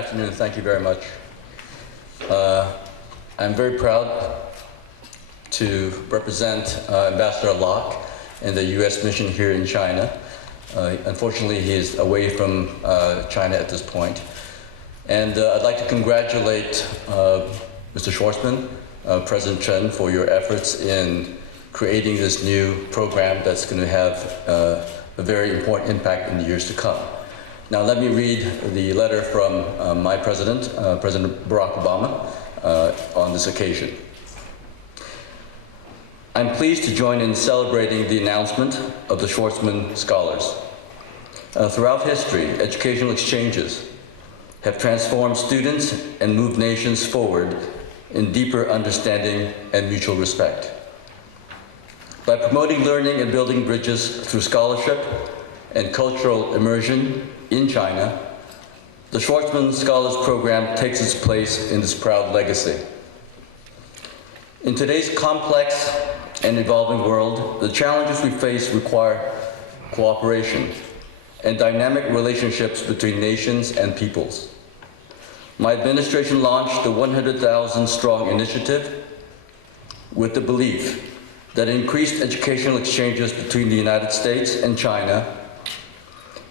afternoon. Thank you very much. I'm very proud to represent Ambassador Locke in the U.S. mission here in China. Unfortunately, he is away from China at this point. And I'd like to congratulate Mr. Schwarzman, President Chen, for your efforts in creating this new program that's going to have a very important impact in the years to come. Now, let me read the letter from my president, President Barack Obama, on this occasion. I'm pleased to join in celebrating the announcement of the Schwarzman Scholars. Throughout history, educational exchanges have transformed students and moved nations forward in deeper understanding and mutual respect. By promoting learning and building bridges through scholarship and cultural immersion in China, the Schwarzman Scholars Program takes its place in this proud legacy. In today's complex and evolving world, the challenges we face require cooperation and dynamic relationships between nations and peoples. My administration launched the 100,000 Strong Initiative with the belief that increased educational exchanges between the United States and China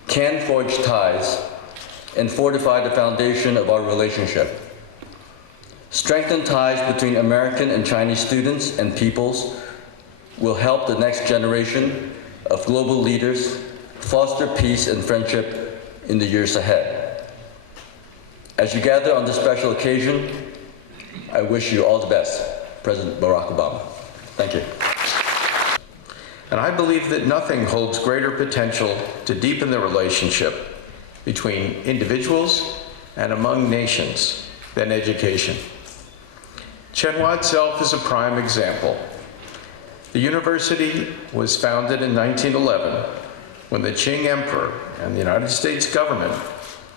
can forge ties and fortify the foundation of our relationship. Strengthened ties between American and Chinese students and peoples will help the next generation of global leaders foster peace and friendship in the years ahead. As you gather on this special occasion, I wish you all the best, President Barack Obama. Thank you. And I believe that nothing holds greater potential to deepen the relationship between individuals and among nations than education. Tsinghua itself is a prime example. The university was founded in 1911 when the Qing Emperor and the United States government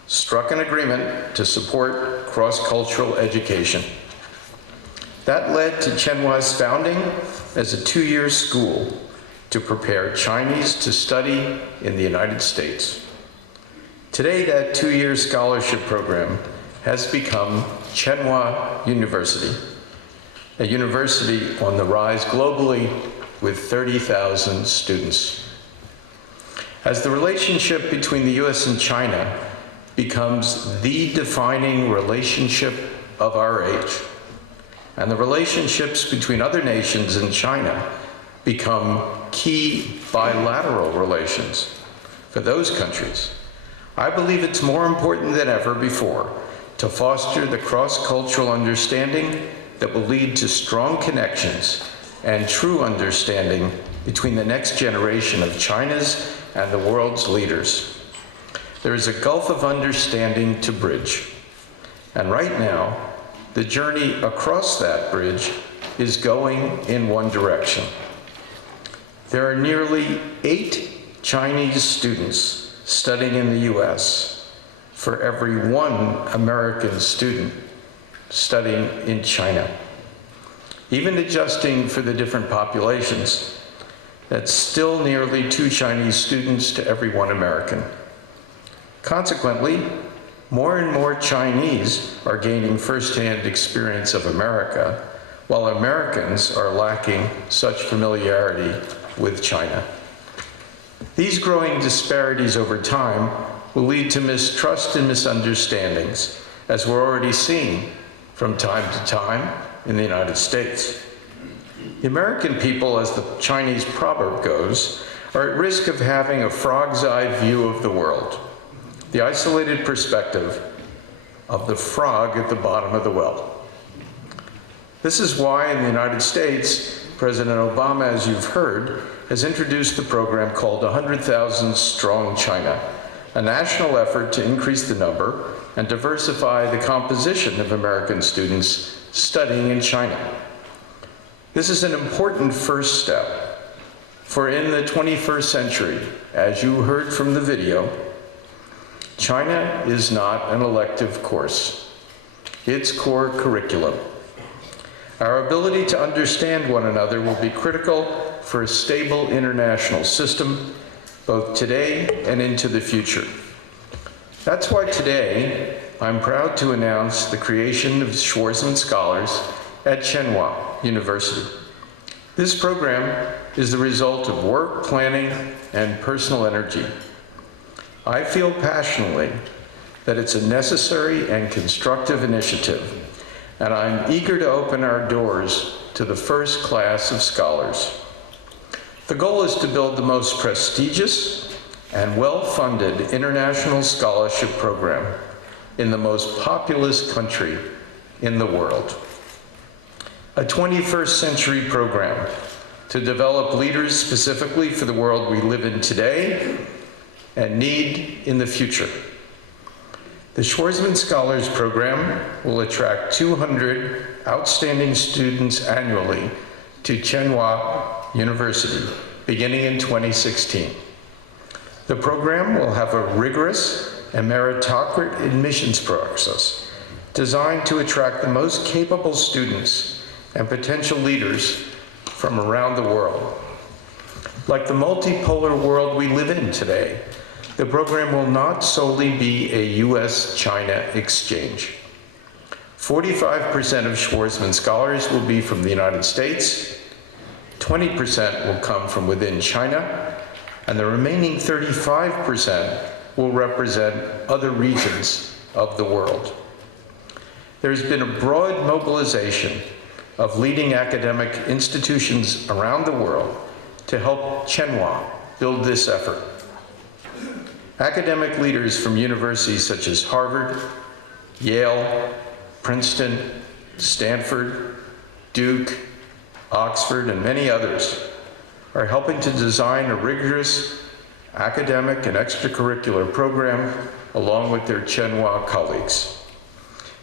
struck an agreement to support cross-cultural education. That led to Tsinhua's founding as a two-year school to prepare Chinese to study in the United States. Today, that two-year scholarship program has become Tsinghua University, a university on the rise globally with 30,000 students. As the relationship between the US and China becomes the defining relationship of our age, and the relationships between other nations and China become key bilateral relations for those countries, I believe it's more important than ever before to foster the cross-cultural understanding that will lead to strong connections and true understanding between the next generation of China's and the world's leaders. There is a gulf of understanding to bridge, and right now, the journey across that bridge is going in one direction. There are nearly 8 Chinese students studying in the US for every 1 American student studying in China. Even adjusting for the different populations, that's still nearly 2 Chinese students to every 1 American. Consequently, more and more Chinese are gaining firsthand experience of America, while Americans are lacking such familiarity with China. These growing disparities over time will lead to mistrust and misunderstandings, as we're already seeing from time to time in the United States. The American people, as the Chinese proverb goes, are at risk of having a frog's eye view of the world, the isolated perspective of the frog at the bottom of the well. This is why in the United States, President Obama, as you've heard, has introduced a program called 100,000 Strong China, a national effort to increase the number and diversify the composition of American students studying in China. This is an important first step, for in the 21st century, as you heard from the video, China is not an elective course. It's core curriculum. Our ability to understand one another will be critical for a stable international system, both today and into the future. That's why today I'm proud to announce the creation of Schwarzman Scholars at Tsinghua University. This program is the result of work, planning, and personal energy. I feel passionately that it's a necessary and constructive initiative, and I'm eager to open our doors to the first class of scholars. The goal is to build the most prestigious and well-funded international scholarship program in the most populous country in the world. A 21st century program to develop leaders specifically for the world we live in today and need in the future. The Schwarzman Scholars Program will attract 200 outstanding students annually to Tsinghua University, beginning in 2016. The program will have a rigorous and meritocratic admissions process designed to attract the most capable students and potential leaders from around the world. Like the multipolar world we live in today, the program will not solely be a US-China exchange. 45% of Schwarzman Scholars will be from the United States, 20% will come from within China, and the remaining 35% will represent other regions of the world. There's been a broad mobilization of leading academic institutions around the world to help Tsinghua build this effort. Academic leaders from universities such as Harvard, Yale, Princeton, Stanford, Duke, Oxford, and many others are helping to design a rigorous academic and extracurricular program along with their Tsinghua colleagues.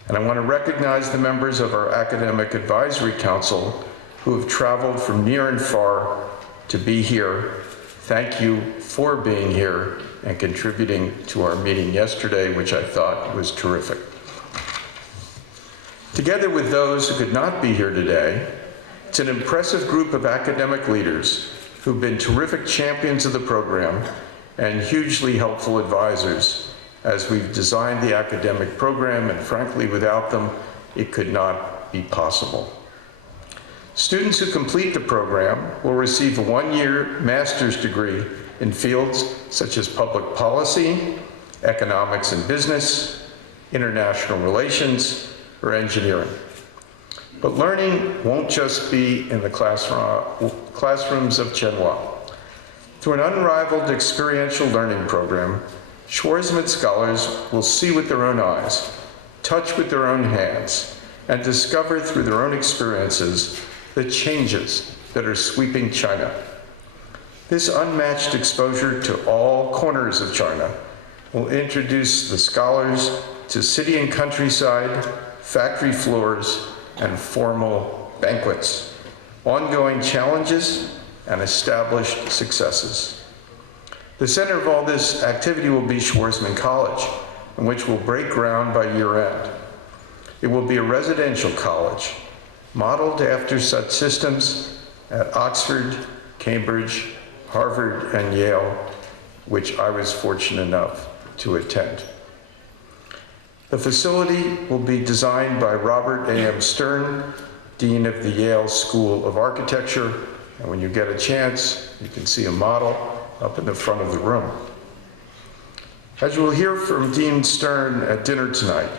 And I want to recognize the members of our Academic Advisory Council who have traveled from near and far to be here. Thank you for being here and contributing to our meeting yesterday, which I thought was terrific. Together with those who could not be here today, it's an impressive group of academic leaders who've been terrific champions of the program and hugely helpful advisors as we've designed the academic program, and frankly, without them, it could not be possible. Students who complete the program will receive a one-year master's degree in fields such as public policy, economics and business, international relations, or engineering. But learning won't just be in the classrooms of Tsinghua. Through an unrivaled experiential learning program, Schwarzman Scholars will see with their own eyes, touch with their own hands, and discover through their own experiences the changes that are sweeping China. This unmatched exposure to all corners of China will introduce the scholars to city and countryside, factory floors, and formal banquets, ongoing challenges, and established successes. The center of all this activity will be Schwarzman College, in which we'll break ground by year end. It will be a residential college, modeled after such systems at Oxford, Cambridge, Harvard, and Yale, which I was fortunate enough to attend. The facility will be designed by Robert A.M. Stern, Dean of the Yale School of Architecture, and when you get a chance, you can see a model up in the front of the room. As you will hear from Dean Stern at dinner tonight,